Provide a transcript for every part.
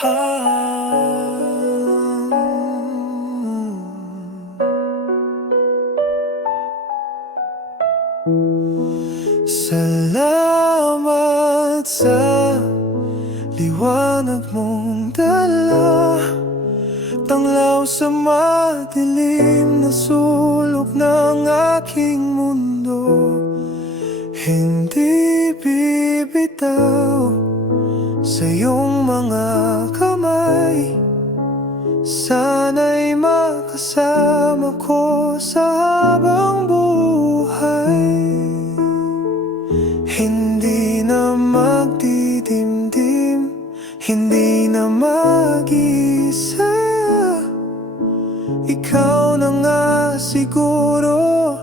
Salamat sa liwanag mong dala, tanglaw sa madilim na sulok ng aking mundo. Hindi bibitaw sa iyong mga kamay, sana'y makasama ko sa habang buhay. Hindi na magdidimdim, hindi na mag-isa. Ikaw na nga siguro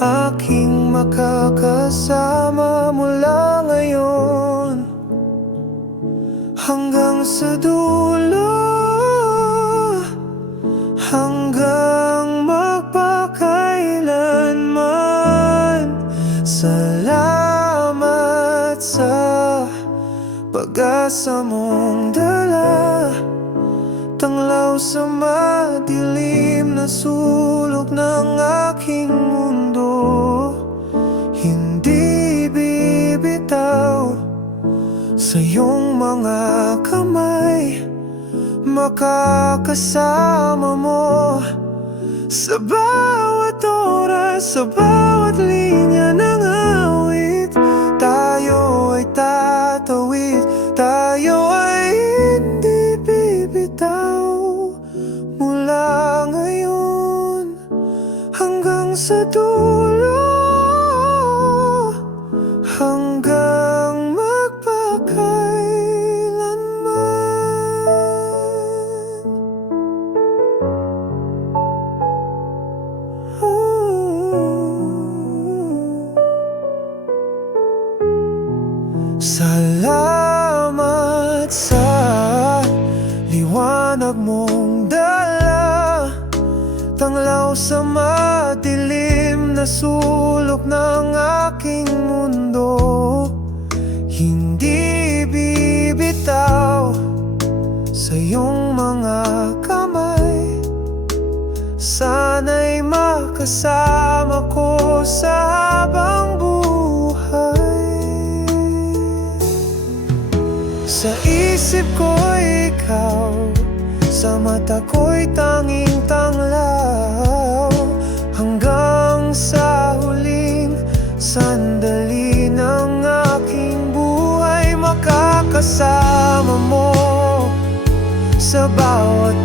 aking makakasama mula ngayon hanggang sa dulo, hanggang magpakailanman. Salamat sa pag-asa mong dala, tanglaw sa madilim na sulok ng aking mundo. Hindi bibitaw sa iyong mga kamay, makakasama mo sa bawat oras, sa bawat linya ng awit. Tayo ay tatawid, tayo ay hindi bibitaw mula ngayon hanggang sa dulo, hanggang magpakailanman. Salamat sa liwanag mong dala, tanglaw sa madilim na sulok ng aking mundo. Hindi bibitaw sa iyong mga kamay, sana'y makasama ko sa habang buhay. Sa isip ko'y ikaw, sa mata ko'y tanging tanglaw, hanggang sa huling sandali ng aking buhay. Makakasama mo sa bawat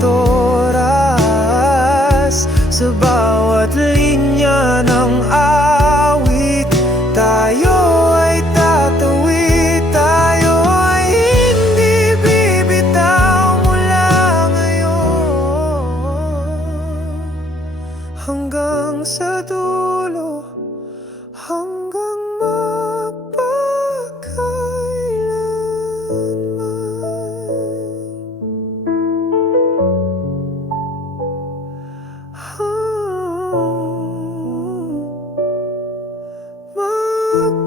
oras, sa bawat linya ng awit. Tayo ay tatawid, tayo ay hindi bibitaw mula ngayon hanggang sa dulo, hanggang magpakailanman.